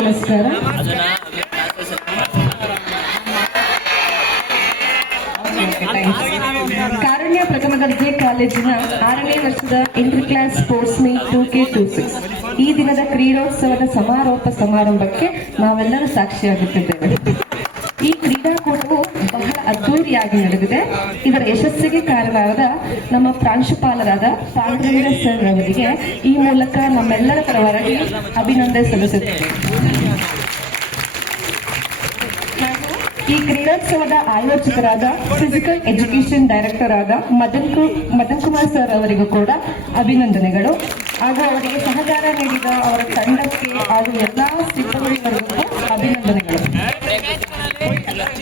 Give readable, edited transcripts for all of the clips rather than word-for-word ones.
ನಮಸ್ಕಾರ. ಕಾರುಣ್ಯ ಪ್ರಥಮ ದರ್ಜೆ ಕಾಲೇಜಿನ 6ನೇ ವರ್ಷದ inter class sports meet 2K26 ಈ ದಿನದ ಕ್ರೀಡೋತ್ಸವದ ಸಮಾರೋಪ ಸಮಾರಂಭಕ್ಕೆ ನಾವೆಲ್ಲರೂ ಸಾಕ್ಷಿಯಾಗುತ್ತಿದ್ದೇವೆ. ಈ ಕ್ರೀಡಾಕೂಟವು ಬಹಳ ಅದ್ದೂರಿಯಾಗಿ ನಡೆದಿದೆ. ಇದರ ಯಶಸ್ಸಿಗೆ ಕಾರಣರಾದ ನಮ್ಮ ಪ್ರಾಂಶುಪಾಲರಾದ ಪಾಂಡುರಂಗ ಸರ್ ಅವರಿಗೆ ಈ ಮೂಲಕ ನಮ್ಮೆಲ್ಲರ ಪರವಾಗಿ ಅಭಿನಂದನೆ ಸಲ್ಲಿಸುತ್ತೇವೆ. ಈ ಕ್ರೀಡೋತ್ಸವದ ಆಯೋಜಕರಾದ ಫಿಸಿಕಲ್ ಎಜುಕೇಶನ್ ಡೈರೆಕ್ಟರ್ ಆದ ಮದನ್ ಕುಮಾರ್ ಸರ್ ಅವರಿಗೂ ಕೂಡ ಅಭಿನಂದನೆಗಳು ಹಾಗೂ ಅವರಿಗೆ ಸಹಕಾರ ನೀಡಿದ ಅವರ ತಂಡಕ್ಕೆ ಹಾಗೂ ಎಲ್ಲಾ ಸಿಬ್ಬಂದಿಗಳಿಗೂ ಅಭಿನಂದನೆಗಳು.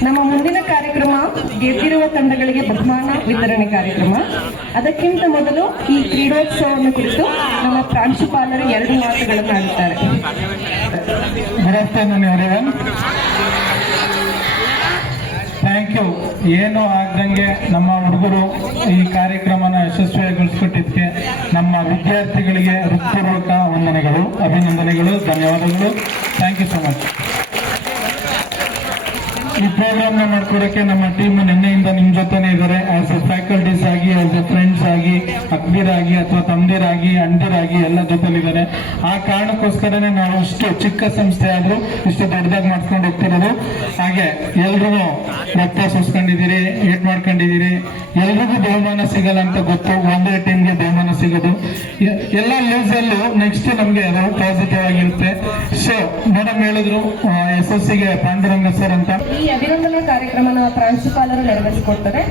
ನಮ್ಮ ಮುಂದಿನ ಕಾರ್ಯಕ್ರಮ ಗೆದ್ದಿರುವ ತಂಡಗಳಿಗೆ ಬಹುಮಾನ ವಿತರಣೆ ಕಾರ್ಯಕ್ರಮ. ಅದಕ್ಕಿಂತ ಮೊದಲು ಈ ಕ್ರೀಡೋತ್ಸವವನ್ನು ಕುರಿತು ನಮ್ಮ ಪ್ರಾಂಶುಪಾಲರು 2 ಮಾತುಗಳನ್ನು ಆಡುತ್ತಾರೆ. Thank you. ಏನು ಆಗ್ದಂಗೆ ನಮ್ಮ ಹುಡುಗರು ಈ ಕಾರ್ಯಕ್ರಮನ ಯಶಸ್ವಿಗೊಳಿಸ್ಕೊಟ್ಟಿದ್ದಕ್ಕೆ ನಮ್ಮ ವಿದ್ಯಾರ್ಥಿಗಳಿಗೆ ಹೃತ್ಪೂರ್ವಕ ವಂದನೆಗಳು, ಅಭಿನಂದನೆಗಳು, ಧನ್ಯವಾದಗಳು. Thank you so much. ಈ ಪ್ರೋಗ್ರಾಮ್ನ ಮಾಡ್ಕೊಡಕ್ಕೆ ನಮ್ಮ ಟೀಮ್ ನಿನ್ನೆಯಿಂದ ನಿಮ್ಮ ಜೊತೆನೇ ಇದ್ದಾರೆ. ಆಸ್ ಎ ಫ್ಯಾಕಲ್ಟೀಸ್ ಆಗಿ, ಆಸ್ ಎ ಫ್ರೆಂಡ್ಸ್ ಆಗಿ, ಅಕ್ದಿರಾಗಿ ಅಥವಾ ತಮ್ದಿರಾಗಿ, ಅಣ್ದಿರಾಗಿ ಎಲ್ಲ ಜೊತೆಲಿದ್ದಾರೆ. ಆ ಕಾರಣಕ್ಕೋಸ್ಕರನೇ ನಾವು ಇಷ್ಟು ಚಿಕ್ಕ ಸಂಸ್ಥೆ ಆದ್ರೂ ಇಷ್ಟು ದೊಡ್ಡದಾಗಿ ಮಾಡ್ಕೊಂಡು ಹೋಗ್ತಿರೋದು. ಹಾಗೆ ಎಲ್ರಿಗೂ ರಕ್ತ ಸುಸ್ಕೊಂಡಿದ್ದೀರಿ, ಏಟ್ ಮಾಡ್ಕೊಂಡಿದ್ದೀರಿ. ಎಲ್ರಿಗೂ ಬಹುಮಾನ ಸಿಗಲ್ಲ ಅಂತ ಗೊತ್ತು. ಒಂದೇ ಟೀಮ್ಗೆ ಬಹುಮಾನ ಸಿಗೋದು ಎಲ್ಲ ಲೂಸಲ್ಲೂ ನೆಕ್ಸ್ಟ್ ನಮ್ಗೆ ಅದು ಪಾಸಿಟಿವ್ ಆಗಿರುತ್ತೆ. ಸೊ ಮೇಡಮ್ ಹೇಳಿದ್ರು SSCಗೆ ಪಾಂಡುರಂಗ ಸರ್ ಅಂತ. ಈ ಅಭಿನಂದನೆ ಕಾರ್ಯಕ್ರಮ ನಮ್ಮ ಪ್ರಾಂಶುಪಾಲರು ನೆರವೇರಿಸಿಕೊಡ್ತಾರೆ.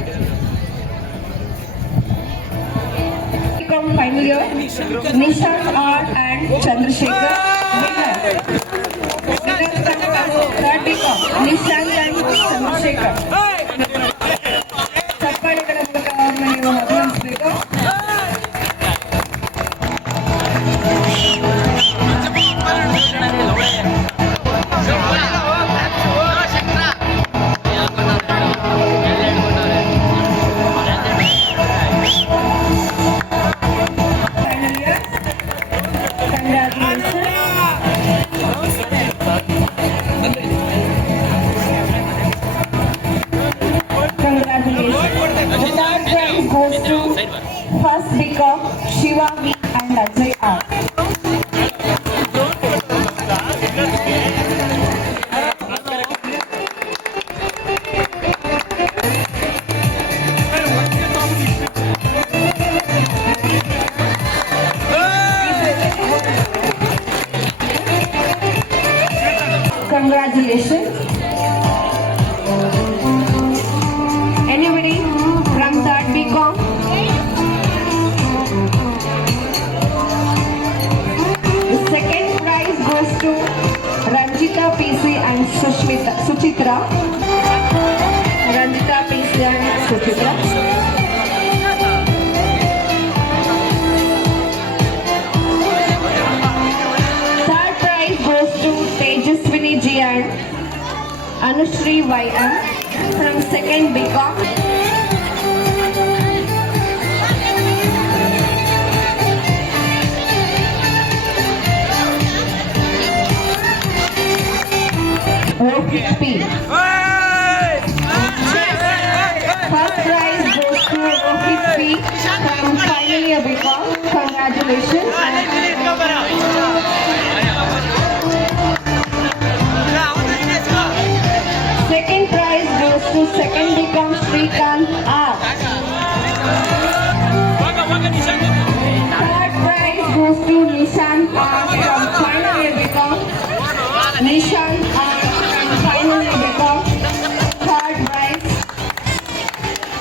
Final year Nishant R and Chandrashekhar, Nishant and Chandrashekhar. ಚಪ್ಪಾಳೆಗಳ ಮೂಲಕ ಅವ್ರನ್ನ ನೀವು ಅಭಿನಂದಿಸಬೇಕು. First become Shiva V and Ajay R. Congratulations. Anybody from 3rd BCom? The second prize goes to Ranjita PC and Suchitra. Ranjita PC and Suchitra. Third prize goes to Tejaswini G and Anushri YM from 2nd BCom. Rohit P. First prize goes to Rohit P from final year BCom. Congratulations. Second prize goes to 2nd BCom Srikanth R. Third prize goes to Nishant R from final year BCom. Nishant R from final year BCom. Third prize.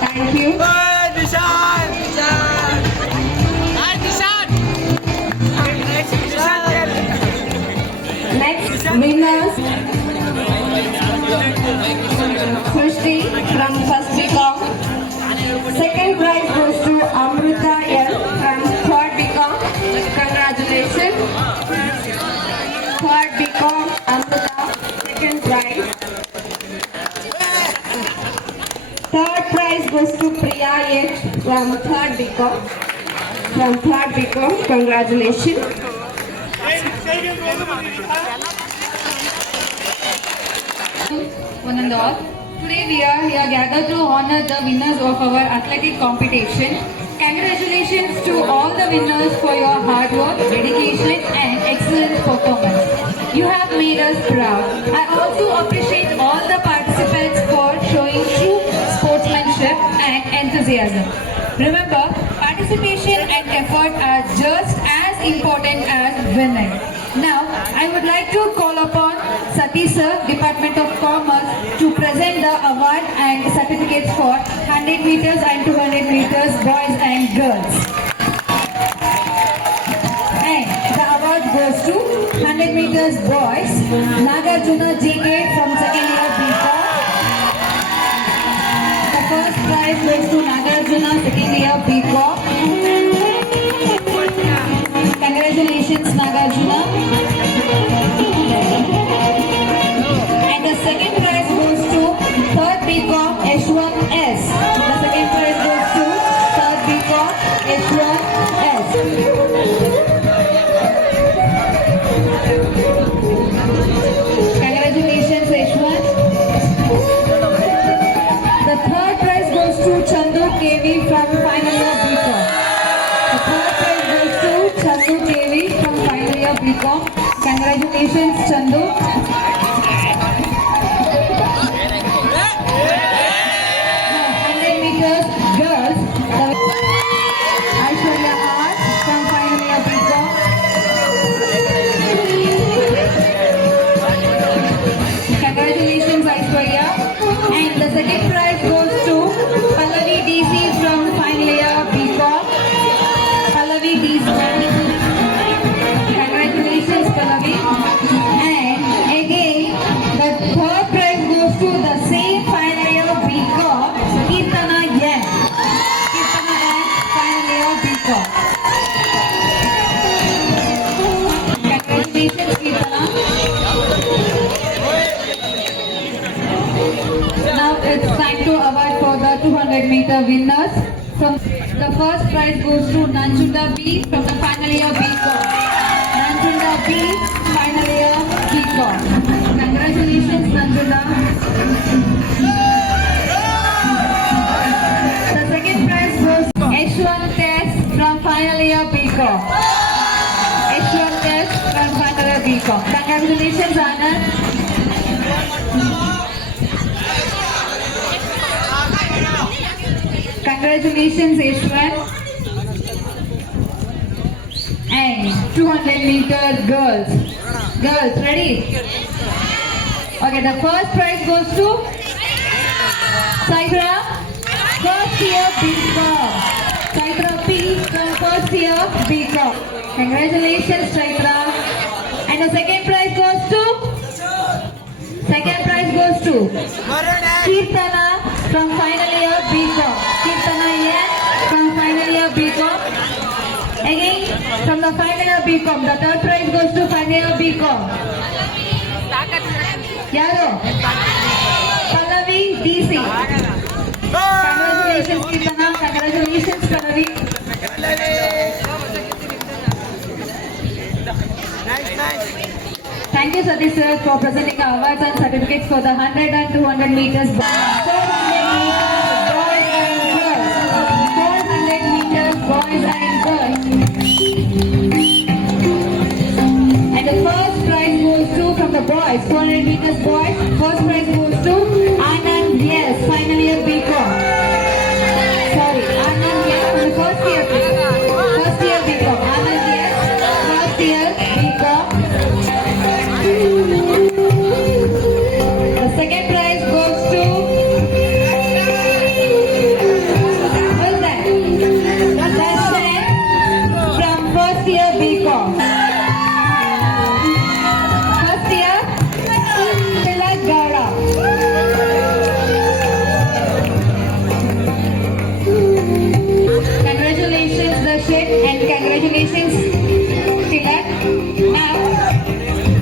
Thank you. Next winners. Srishti from 1st BCom. Second prize goes to Amrita L from 3rd BCom. Congratulations. 3rd BCom Amrita, second prize. Third prize goes to Priya H from 3rd BCom. Congratulations. One and all. Today we are here gathered to honor the winners of our athletic competition. Congratulations to all the winners for your hard work, dedication and excellent performance. You have made us proud. I also appreciate all the participants for showing true sportsmanship and enthusiasm. Remember, participation and effort are just as important as winning. Now, I would like to call upon Satish Sir, Department of Commerce, to present the award and certificates for 100 meters and 200 meters boys and girls. And the award goes to 100 meters boys, Nagarjuna JK from second year BCom. The first prize goes to Nagarjuna second year BCom. Congratulations, Nagarjuna. And the second prize goes to third BCom H1S. The second prize goes to third BCom H1S. Congratulations, H1. The third prize goes to Chandu KV from final year BCom. The third prize goes to Chandu KV from final year BCom. Congratulations, Chandu. Now, 100 meters girls. Aishwarya R from final year BCom. Congratulations, Aishwarya. And the second prize goes to Pallavi DC from final year BCom. Pallavi DC. Congratulations, Pallavi. And again, the third prize goes to the same final year BCom, Kirtana Yen. Kirtana Yen, final year BCom. Congratulations, Kirtana. Now it's time to award for the 200 meter winners. So the first prize goes to Nanjunda B from the final year BCom. Nanjunda B, final year BCom. Congratulations, Nanjunda. The second prize goes to H1 Test from final year BCom. H1 Test from final year BCom. Congratulations, Anand. Congratulations, H1. And 200 meters girls. Girls, ready? Okay, the first prize goes to Saitra, first year BCom. Saitra P from first year BCom. Congratulations, Saitra. And the second prize goes to Kirtana from final year BCom. Kirtana Yen from final year BCom. Again, from the final year BCom, the third prize goes to final year BCom. Yaro? Pallavi DC. Congratulations, Kirtana. Congratulations, Pallavi. Thank you, Satish sir, for presenting the awards and certificates for the 100 and 200 meters. 400 meters boys and girls. 400 meters boys and girls. And the first prize goes to, from the boys, 400 meters boys, first prize goes to Anand Yes, final year BCom. Sorry, Anand Yes, from the first year BCom. First year BCom. Anand Yes, first year BCom. The second prize goes to, who's that? Darshan from first year BCom. First year, Tilak Gowda. Congratulations, Darshan, and congratulations, Tilak. Now,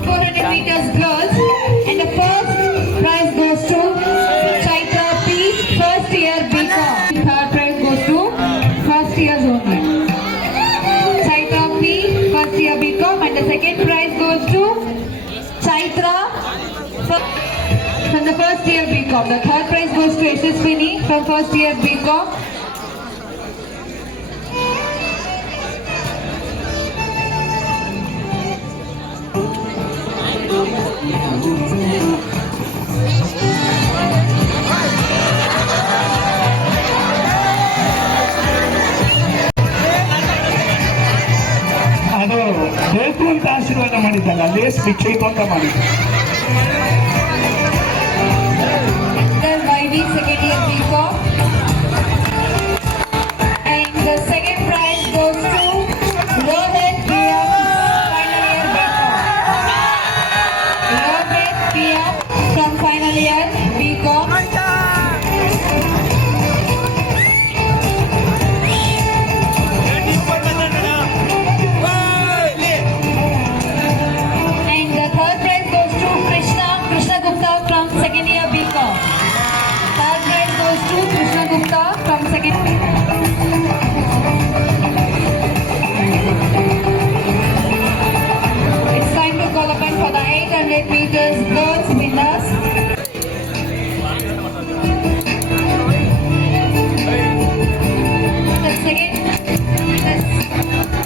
400 meters girls, and the first prize goes to Chaitra P, first year BCom. Third prize goes to first years only. Chaitra P, first year BCom, and the second prize goes to Chaitra Chaitra from the first year BCom. The third prize goes to Yashaswini from first year BCom. ಅದು ಬೇಕು ಅಂತ ಆಶೀರ್ವಾದ ಮಾಡಿದ್ದಲ್ಲ, ಲೇಸ್ ಬಿಚ್ಚೈತು ಅಂತ ಮಾಡಿದ್ದು. YV second year BCom. And the second prize goes to Rohit Priya, final year BCom. Rohit Priya from final year BCom. And the third prize goes to Krishna Gupta from second year BCom. Third prize goes to Krishna Gupta from second. It's time to call upon for the 800 meters girls winners.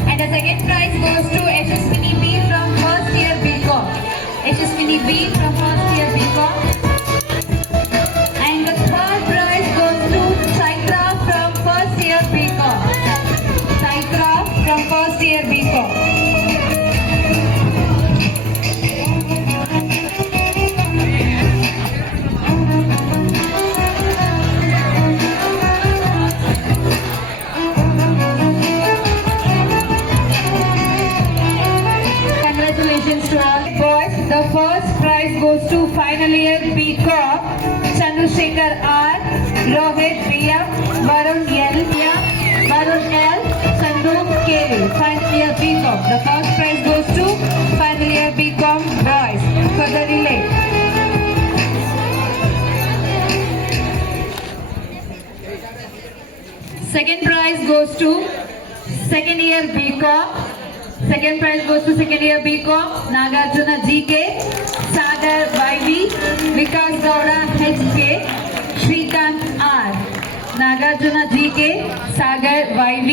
And the second prize goes to Yashaswini B from first year BCom. Yashaswini B from first year BCom. And the third prize goes to Chaitra from first year BCom. Chaitra from first year BCom. Congratulations to all boys. The first prize goes to final year BCom. Chandrasekhar R, Rohit Priya, Varun L, Varun L, Sandu K. Final year BCom. The first prize goes to final year BCom boys for the relay. Second prize goes to second year BCom. Second prize goes to second year BCom. Nagarjuna GK, Sagar YV, Vikas Gowda HK, Shrikant R. Nagarjuna GK, Sagar YV,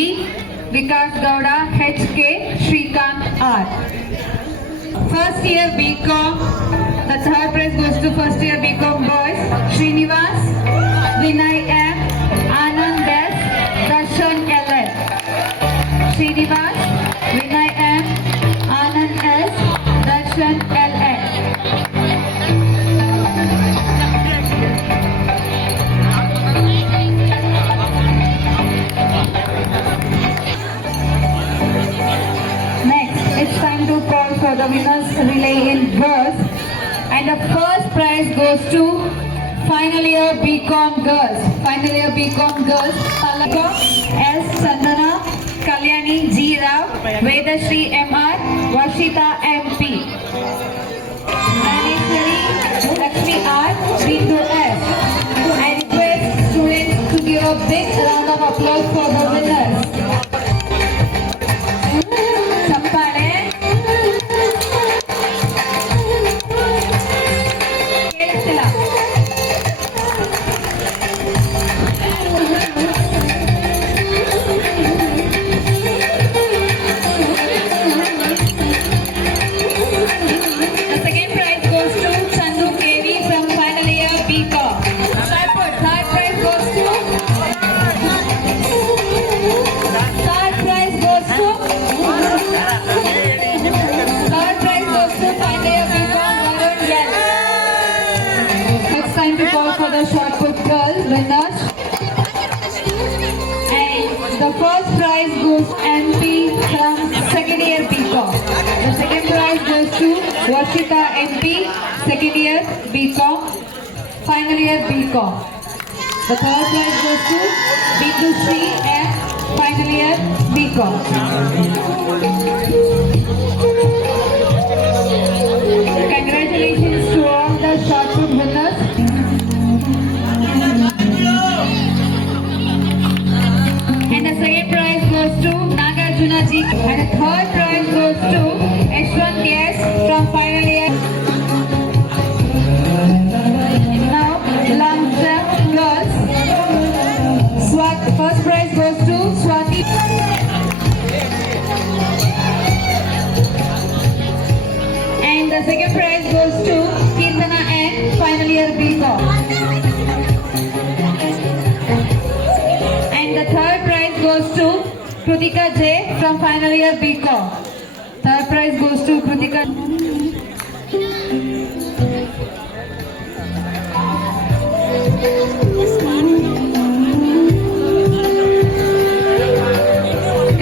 Vikas Gowda HK, Shrikant R. First year BCom. The third prize goes to first year BCom boys. Srinivas, Vinay M, Anand S, Darshan LN. Srinivas, Vinay M, Anand S, Darshan LN. Next, it's time to call for the winners relay in girls. And the first prize goes to final year BCom girls. Final year BCom girls. Palaka S. Chandana, Kalyani G. Rao, Vedashri M.R., Vashita M.P. Manishwari Lakshmi R. Bindu S. I request students to give a big round of applause for the winners. Chappale. ಕೇಳಿಸ್ತಿಲ್ಲ. The second prize goes to Chandu KV from final year BCom. Third prize goes to final year BCom Varun L. It's time to call for the shot put girls winners. And the first prize goes MP from second year BCom. The second prize goes to Vashita MP, second year BCom, final year BCom. The third prize goes to Bindu Sri M, final year BCom. Congratulations to all the shot put winners. And the second prize goes to Nagarjuna Ji. And the third prize goes to Ashwant S from final year. The second prize goes to Kirtana N, final year BCom. And the third prize goes to Krutika J from final year BCom. Third prize goes to Krutika.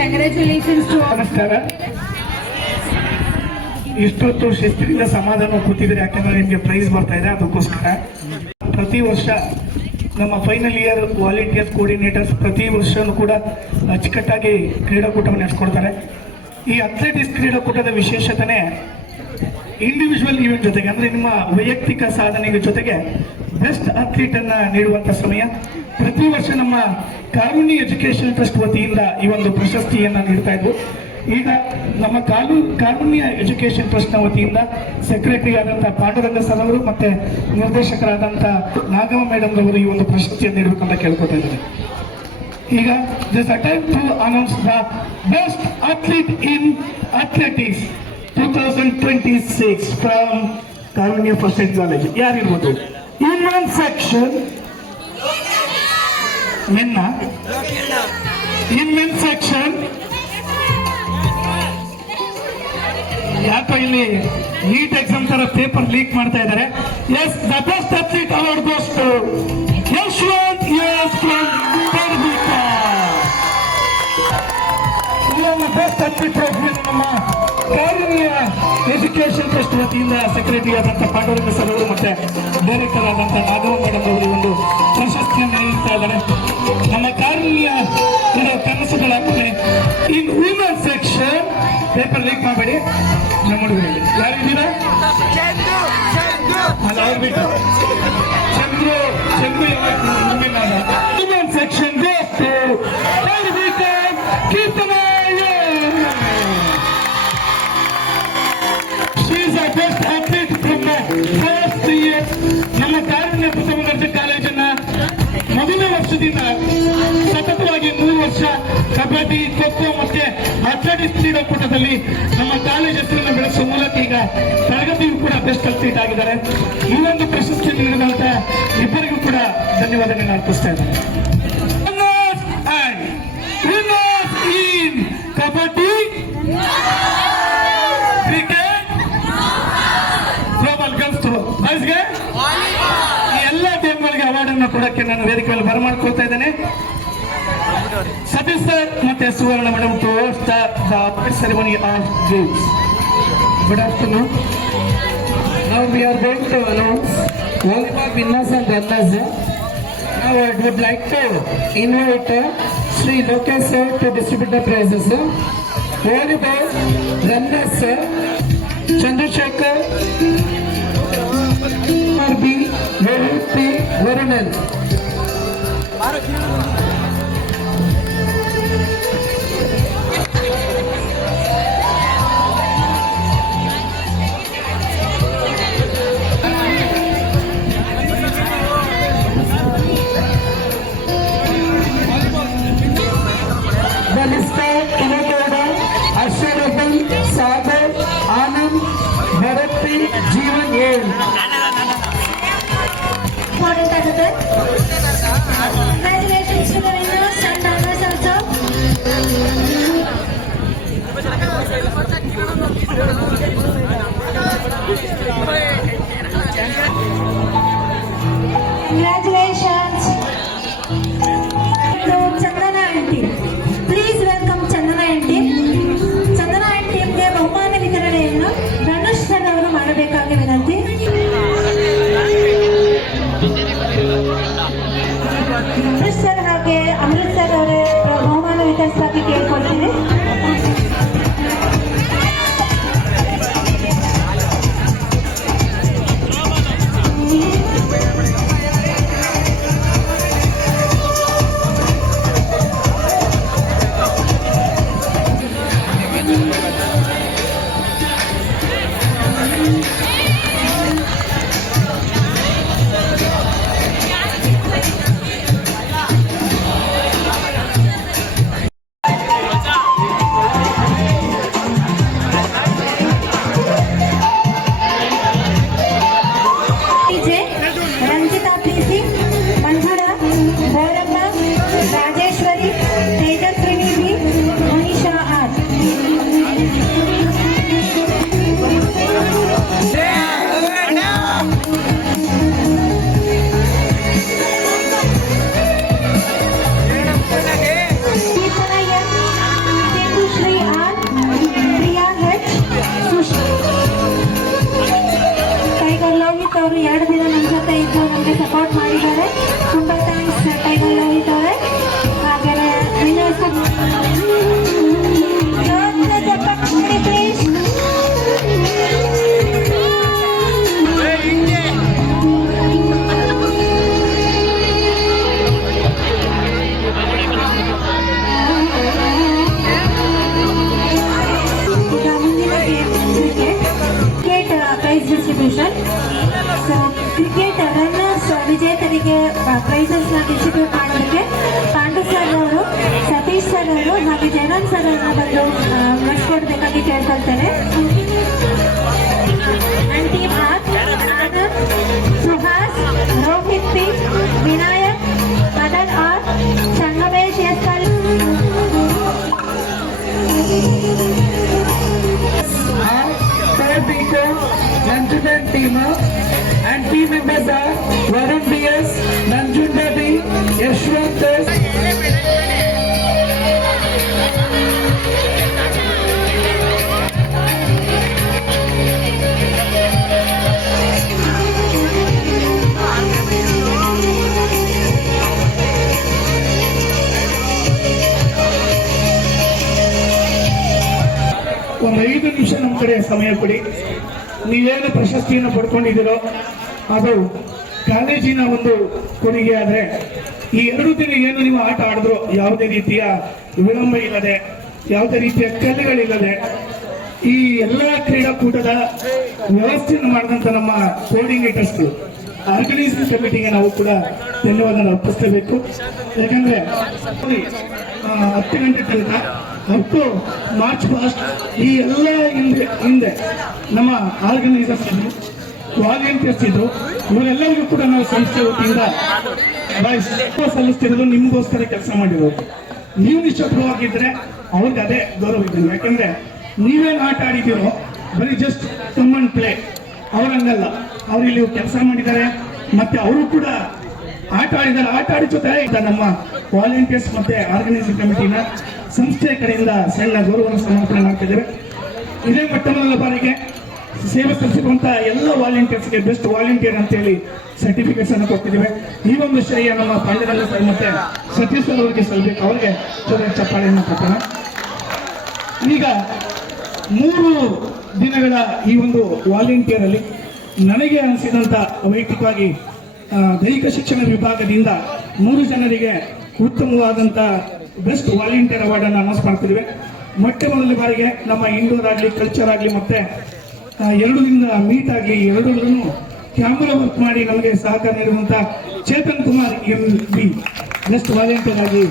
Congratulations to all. ನಮಸ್ಕಾರ. ಇಷ್ಟೊತ್ತು ಶಿಸ್ತಿನಿಂದ ಸಮಾಧಾನ ಕೂತಿದ್ರೆ ಯಾಕಂದ್ರೆ ನಿಮಗೆ ಪ್ರೈಸ್ ಬರ್ತಾ ಇದೆ, ಅದಕ್ಕೋಸ್ಕರ ಪ್ರತಿ ವರ್ಷ ನಮ್ಮ ಫೈನಲ್ ಇಯರ್ ವಾಲಂಟಿಯರ್ಸ್ ಕೋಆರ್ಡಿನೇಟರ್ಸ್ ಪ್ರತಿ ವರ್ಷನೂ ಕೂಡ ಅಚ್ಚುಕಟ್ಟಾಗಿ ಕ್ರೀಡಾಕೂಟವನ್ನು ನಡೆಸ್ಕೊಡ್ತಾರೆ. ಈ ಅಥ್ಲೆಟಿಕ್ಸ್ ಕ್ರೀಡಾಕೂಟದ ವಿಶೇಷತೆ ಇಂಡಿವಿಜುವಲ್ ಈವೆಂಟ್ ಜೊತೆಗೆ ಅಂದ್ರೆ ನಿಮ್ಮ ವೈಯಕ್ತಿಕ ಸಾಧನೆಗೆ ಜೊತೆಗೆ ಬೆಸ್ಟ್ ಅಥ್ಲೀಟ್ ಅನ್ನ ನೀಡುವಂತ ಸಮಯ. ಪ್ರತಿ ವರ್ಷ ನಮ್ಮ ಕಾರುಣ್ಯ ಎಜುಕೇಶನ್ ಟ್ರಸ್ಟ್ ವತಿಯಿಂದ ಈ ಒಂದು ಪ್ರಶಸ್ತಿಯನ್ನ ನೀಡ್ತಾ ಇದ್ವು. ಈಗ ನಮ್ಮ ಕಾರುಣ್ಯ ಎಜುಕೇಶನ್ ಟ್ರಸ್ಟ್ ನ ವತಿಯಿಂದ ಸೆಕ್ರೆಟರಿ ಆದಂತಹ ಪಾಂಡುರಂಗ ಸರ್ ಅವರು ಮತ್ತೆ ನಿರ್ದೇಶಕರಾದಂತಹ ನಾಗಮ್ಮ ಮೇಡಮ್ ಅವರು ಈ ಒಂದು ಪ್ರಶಸ್ತಿಯನ್ನು ನೀಡಬೇಕಂತ ಕೇಳ್ಕೊತಾ ಇದ್ದಾರೆ. ಈಗ this attempt to announce the best athlete in athletics 2026 from Karunya first aid college. ಯಾರಿರ್ಬೋದು? ಇನ್ ಒನ್ ಸೆಕ್ಷನ್ ಮೆನ್ನ, ಇನ್ ಮೆನ್ ಸೆಕ್ಷನ್ ಯಾಕೋ ಇಲ್ಲಿ ನೀಟ್ ಎಕ್ಸಾಮ್ ತರ ಪೇಪರ್ ಲೀಕ್ ಮಾಡ್ತಾ ಇದ್ದಾರೆ. Yes, the best athlete award goes to Yashwant S from Parvika. Best athlete ನಮ್ಮ Karunya education trust ವತಿಯಿಂದ secretary ಆದಂತಹ ಪಾಂಡುರಂಗ ಸರ್ ಅವರು ಮತ್ತೆ ಡೈರೆಕ್ಟರ್ ಆದಂತಹ ನಾಗಮ್ಮ ಮೇಡಮ್ ಅವರು ಒಂದು ಪ್ರಶಸ್ತಿಯನ್ನು ನೀಡ್ತಾ ಇದ್ದಾರೆ. ನಮ್ಮ ಕಾರುಣ್ಯ ಕನಸುಗಳಾಗ್ತದೆ. In women section paper leak ಮಾಡಬೇಡಿ, ನಮ್ಮ ಹುಡುಗರಿಗೆ ಯಾರಿದ್ದೀರಾ? ಅಲ್ಲ, ಅವ್ರು ಬಿಟ್ಟು Chandru women section Keerthana. Best athlete from first year. ನಮ್ಮ ಕಾರುಣ್ಯ ಪ್ರಥಮ ದರ್ಜೆ ಕಾಲೇಜನ್ನ ಮೊದಲನೇ ವರ್ಷದಿಂದ ಸತತವಾಗಿ 3 ವರ್ಷ ಕಬಡ್ಡಿ, ಖೋಖೋ ಮತ್ತೆ ಅಥ್ಲೆಟಿಕ್ಸ್ ಕ್ರೀಡಾಕೂಟದಲ್ಲಿ ನಮ್ಮ ಕಾಲೇಜ್ ಹೆಸರನ್ನು ಬೆಳೆಸುವ ಮೂಲಕ ಈಗ ತರಗತಿಯೂ ಕೂಡ ಬೆಸ್ಟ್ ಅಥ್ಲೀಟ್ ಆಗಿದ್ದಾರೆ. ಈ ಒಂದು ಪ್ರಶಸ್ತಿ ನೀಡಿದಂತ ಇಬ್ಬರಿಗೂ ಕೂಡ ಧನ್ಯವಾದಗಳನ್ನು ಅರ್ಪಿಸ್ತಾ ಇದ್ದಾರೆ. Kabaddi, cricket, throwball, girls throw, ಬಾಯ್ಸ್ಗೆ ಈ ಎಲ್ಲ ಟೀಮ್ಗಳಿಗೆ ಅವಾರ್ಡ್ ಅನ್ನು ಕೊಡಕ್ಕೆ ನಾನು ವೇದಿಕೆಯಲ್ಲಿ ಬರಮಾಡ್ಕೊಳ್ತಾ ಇದ್ದೇನೆ. ಸತೀಶ್ ಸರ್ ಮತ್ತೆ Suvarna madam to start the ceremony of games. Good afternoon. Now we are going to announce volleyball winners and runners. Now I would like to invite Sri Lokesh sir to distribute the prizes. Volleyball runners Chandrasekhar RB Rohit Varanal. Sagar, Anand, Bharati, Jeevan Yel. Congratulations to the winners and runners also. Congratulations to Chandana aunty. Please welcome Chandana aunty. Chandana aunty ಗೆ ಬಹುಮಾನ ವಿತರಣೆಯನ್ನು ಧನುಷ್ ಸರ್ ಅವರು ಮಾಡಬೇಕಾಗಿ ವಿನಂತಿ. ಧನುಷ್ ಸರ್ ಹಾಗೆ ಅಮೃತ್ ಸರ್ ಅವರೇ ಬಹುಮಾನ ವಿತರಿಸೋಕೆ ಕೇಳ್ಕೊಳ್ತೀನಿ. ಅವರು 2 ದಿನ ನಮ್ಮ ಜೊತೆ ಇದ್ದು ನಮಗೆ ಸಪೋರ್ಟ್ ಮಾಡಿದ್ದಾರೆ. ತುಂಬಾ ಥ್ಯಾಂಕ್ಸ್ ಟೈಗರ್ ಲೋಹಿತ್ ಅವರೇ. ಹಾಗೆಯೇ ಪ್ಲೀಸ್. ಈಗ ಮುಂದಿನ cricket prize distribution. So cricket runners ವಿಜೇತರಿಗೆ ಪ್ರೈಸಸ್ ನ ಡಿಸ್ಟ್ರಿಬ್ಯೂಟ್ ಮಾಡೋದಕ್ಕೆ ಪಾಂಡು ಸರ್ ಅವರು, ಸತೀಶ್ ಸರ್ ಅವರು ಹಾಗೆ ಜಯರಾಮ್ ಸರ್ ಅವರನ್ನ ಬಂದು ನಡೆಸ್ಕೊಡ್ಬೇಕಾಗಿ ಕೇಳ್ಕೊಳ್ತೇನೆ. And team Anand, Suhas, Rohit P, Vinayak, Madan R, Sangamesh S L. Nanjunda team and team members are Varun DS, Nanjunda B, Yashwant S. ಒಂದು 5 ನಿಮಿಷ ನಮ್ಮ ಕಡೆ ಸಮಯ ಕೊಡಿ. ನೀವೇನು ಪ್ರಶಸ್ತಿಯನ್ನು ಪಡ್ಕೊಂಡಿದ್ದೀರೋ ಅದು ಕಾಲೇಜಿನ ಒಂದು ಕೊಡುಗೆ ಆದ್ರೆ, ಈ 2 ದಿನ ಏನು ನೀವು ಆಟ ಆಡಿದ್ರು ಯಾವುದೇ ರೀತಿಯ ವಿಳಂಬ ಇಲ್ಲದೆ, ಯಾವುದೇ ರೀತಿಯ ಕಲೆಗಳಿಲ್ಲದೆ ಈ ಎಲ್ಲ ಕ್ರೀಡಾಕೂಟದ ವ್ಯವಸ್ಥೆಯನ್ನು ಮಾಡಿದಂತ ನಮ್ಮ ಕೋಆರ್ಡಿನೇಟರ್ಸ್ಗಳು, ಆರ್ಗನೈಸಿಂಗ್ ಕಮಿಟಿಗೆ ನಾವು ಕೂಡ ಧನ್ಯವಾದ ಅರ್ಪಿಸಲೇಬೇಕು. ಯಾಕಂದ್ರೆ 10 ಗಂಟೆ ತನಕ ಅಪ್ ಮಾರ್ಚ್ ಫಾಸ್ಟ್ ಈ ಎಲ್ಲ ಹಿಂದೆ ನಮ್ಮ ಆರ್ಗನೈಸರ್ಸ್ ಇದ್ರು, ವಾಲಂಟಿಯರ್ಸ್ ಇದ್ರು, ಇವರೆಲ್ಲರಿಗೂ ಕೂಡ ನಾವು ಸಂಸ್ಥೆ ವತಿಯಿಂದ ಸಲ್ಲಿಸ್ತಿರೋದು ನಿಮ್ಗೋಸ್ಕರ ಕೆಲಸ ಮಾಡಿರೋದು. ನೀವು ನಿಶ್ಚತ್ರವಾಗಿದ್ರೆ ಅವ್ರಿಗೆ ಅದೇ ಗೌರವ ಇದ್ದೀನಿ. ಯಾಕಂದ್ರೆ ನೀವೇನು ಆಟ ಆಡಿದ್ದೀರೋ ಬರೀ ಜಸ್ಟ್ ಕಮ್ ಅಂಡ್ ಪ್ಲೇ, ಅವರಂಗಲ್ಲ. ಅವ್ರು ಇಲ್ಲಿ ಕೆಲಸ ಮಾಡಿದ್ದಾರೆ, ಮತ್ತೆ ಅವರು ಕೂಡ ಆಟ ಆಡಿದ್ದಾರೆ. ಆಟ ಆಡಿ ಜೊತೆ ನಮ್ಮ ವಾಲಂಟಿಯರ್ಸ್ ಮತ್ತೆ ಆರ್ಗನೈಸಿಂಗ್ ಕಮಿಟಿನ ಸಂಸ್ಥೆಯ ಕಡೆಯಿಂದ ಸಣ್ಣ ಗೌರವವನ್ನು ಸಮರ್ಪಣೆ ಮಾಡ್ತಿದ್ದೇವೆ. ಇದೇ ಮೊಟ್ಟಮೊದಲ ಬಾರಿಗೆ ಸೇವೆ ಸಲ್ಲಿಸಿರುವಂತಹ ಎಲ್ಲ ವಾಲಂಟಿಯರ್ಸ್ಗೆ ಬೆಸ್ಟ್ ವಾಲಂಟಿಯರ್ ಅಂತ ಹೇಳಿ ಸರ್ಟಿಫಿಕೇಟ್ಸ್ ಅನ್ನು ಕೊಟ್ಟಿದ್ದೇವೆ. ಈ ಒಂದು ಶ್ರೇಯ ನಮ್ಮ ಪಾಂಡ್ಯರಲ್ಲ ಸರ್ ಮತ್ತೆ ಸತೀಶ್ ಸರ್ ಅವರಿಗೆ ಸಲ್ಲಬೇಕು. ಅವರಿಗೆ ಚಪ್ಪಾಳೆಯನ್ನು ಕೊಟ್ಟಣ. ಈಗ 3 ದಿನಗಳ ಈ ಒಂದು ವಾಲಂಟಿಯರ್ ಅಲ್ಲಿ ನನಗೆ ಅನಿಸಿದಂತ ವೈಯಕ್ತಿಕವಾಗಿ ದೈಹಿಕ ಶಿಕ್ಷಣ ವಿಭಾಗದಿಂದ 3 ಜನರಿಗೆ ಉತ್ತಮವಾದಂತ ಬೆಸ್ಟ್ ವಾಲಂಟಿಯರ್ ಅವಾರ್ಡ್ ಅನ್ನು ಅನೌನ್ಸ್ ಮಾಡ್ತಿದ್ದೇವೆ. ಮೊಟ್ಟ ಮೊದಲ ಬಾರಿಗೆ ನಮ್ಮ ಇಂಡೋರ್ ಆಗಲಿ, ಕಲ್ಚರ್ ಆಗಲಿ, ಮತ್ತೆ 2 ದಿನದ ಮೀಟ್ ಆಗಲಿ, ಎರಡರಲ್ಲೂ ಕ್ಯಾಮರಾ ವರ್ಕ್ ಮಾಡಿ ನಮಗೆ ಸಹಕಾರ ನೀಡುವಂತ Chetan Kumar MB best volunteer ಆಗಿ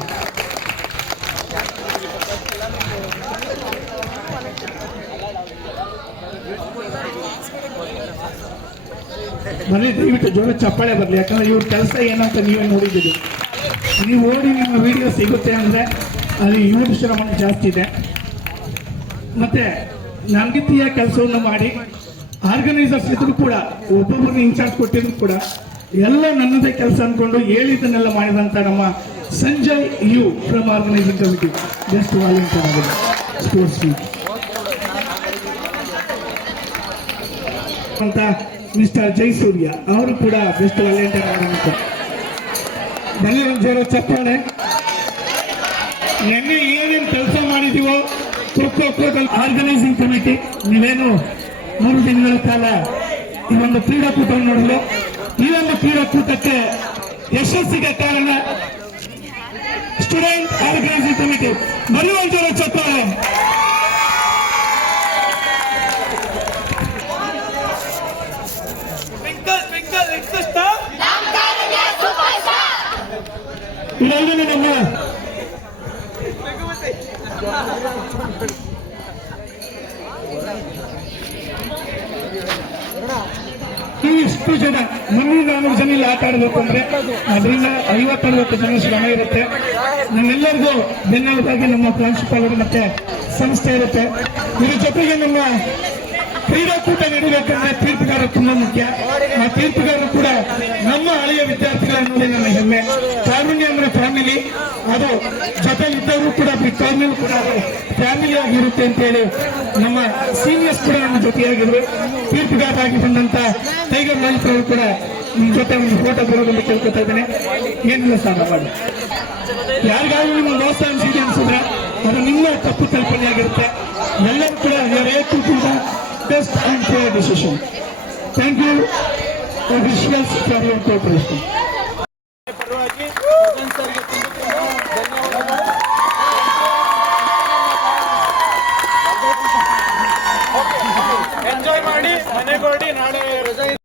ಬರೀ ದಯವಿಟ್ಟು ಜೋರ ಚಪ್ಪಾಳೆ ಬರಲಿ. ಯಾಕಂದ್ರೆ ಇವ್ರ ಕೆಲಸ ಏನಂತ ನೀವೇ ನೋಡಿದ್ದೀರಿ. ನೀವು ಓಡಿ ನಿಮ್ಮ ವಿಡಿಯೋ ಸಿಗುತ್ತೆ ಅಂದ್ರೆ ಅಲ್ಲಿ ಇವ್ರ ಶ್ರಮ ಜಾಸ್ತಿ ಇದೆ. ಮತ್ತೆ ನಂಬಿಕೆಯ ಕೆಲಸವನ್ನು ಮಾಡಿ ಆರ್ಗನೈಸರ್ಸ್ ಇದ್ರು ಕೂಡ ಒಬ್ಬೊಬ್ಬರಿಗೆ ಇನ್ಚಾರ್ಜ್ ಕೊಟ್ಟಿದ್ರು ಕೂಡ ಎಲ್ಲ ನನ್ನದೇ ಕೆಲಸ ಅನ್ಕೊಂಡು ಹೇಳಿದ್ದನ್ನೆಲ್ಲ ಮಾಡಿದಂತ ನಮ್ಮ Sanjay you from organising committee best volunteer ಆಗಿದೆ ಸ್ಪೋರ್ಟ್ಸ್ ಅಂತ ಮಿಸ್ಟರ್ ಜಯಸೂರ್ಯ ಅವರು ಕೂಡ ಬೆಸ್ಟ್ ವಾಲಂಟಿಯರ್ ಆಗಿರುವಂತ ಧನ್ಯವಾದ. ಚಪ್ಪಾಳೆ. ನಿನ್ನೆ ಏನೇನು ಕೆಲಸ ಮಾಡಿದೀವೋ ಖೋ ಆರ್ಗನೈಸಿಂಗ್ ಕಮಿಟಿ ನೀವೇನು 3 ದಿನಗಳ ಕಾಲ ಈ ಒಂದು ಕ್ರೀಡಾಕೂಟವನ್ನು ನೋಡಲು, ಈ ಒಂದು ಕ್ರೀಡಾಕೂಟಕ್ಕೆ ಯಶಸ್ಸಿಗೆ ಕಾರಣ ಸ್ಟೂಡೆಂಟ್ ಆರ್ಗನೈಸಿಂಗ್ ಕಮಿಟಿ. ಬರುವಂತರ ಚಪ್ಪಾಳೆ. ಇದಲ್ಲದೆ ನಮ್ಮ ಇಷ್ಟು ಜನ 300-400 ಜನ ಇಲ್ಲಿ ಆಟ ಆಡಬೇಕು ಅಂದ್ರೆ ಅದರಿಂದ 50-60 ಜನ ಶ್ರಮ ಇರುತ್ತೆ. ನಮ್ಮೆಲ್ಲರಿಗೂ ಬೆನ್ನೆಲುಬಾಗಿ ನಮ್ಮ ಪ್ರಾಂಶುಪಾಲರು ಮತ್ತೆ ಸಂಸ್ಥೆ ಇರುತ್ತೆ. ಇದ್ರ ಜೊತೆಗೆ ನಮ್ಮ ಕ್ರೀಡಾಕೂಟ ನಡೀಬೇಕಂದ್ರೆ ತೀರ್ಪುಗಾರರು ತುಂಬಾ ಮುಖ್ಯ. ಆ ತೀರ್ಪುಗಾರರು ಕೂಡ ನಮ್ಮ ಹಳೆಯ ವಿದ್ಯಾರ್ಥಿಗಳ ನೋಡಿ ನನ್ನ ಹೆಮ್ಮೆ. ಕಾರುಣ್ಯ ಅಂದ್ರೆ ಫ್ಯಾಮಿಲಿ, ಅದು ಜೊತೆಲಿದ್ದವರು ಕೂಡ ಬಿಟ್ಟವ್ರ ಕೂಡ ಅದು ಫ್ಯಾಮಿಲಿ ಆಗಿರುತ್ತೆ ಅಂತ ಹೇಳಿ ನಮ್ಮ ಸೀನಿಯರ್ಸ್ ಕೂಡ ನಮ್ಮ ಜೊತೆಯಾಗಿದ್ರು. ತೀರ್ಪುಗಾರಾಗಿ ಬಂದಂತ ಟೈಗರ್ ಲಲಿತ್ ಅವರು ಕೂಡ ನಿಮ್ಮ ಜೊತೆ ಒಂದು ಫೋಟೋ ಬರೋದನ್ನು ಕೇಳ್ಕೊತಾ ಇದ್ದೇನೆ. ಏನಿಲ್ಲ ಸರ್, ಮಾಡಿ ಯಾರಿಗಾದ್ರೂ ನಿಮ್ಮ ಮೋಸ ಅನ್ಸಿದೆ ಅನ್ಸಿದ್ರೆ ಅದು ನಿಮ್ಮ ತಪ್ಪು ಕಲ್ಪನೆ ಆಗಿರುತ್ತೆ. ಎಲ್ಲರೂ ಕೂಡ best and fair decision. Thank you officials for your cooperation.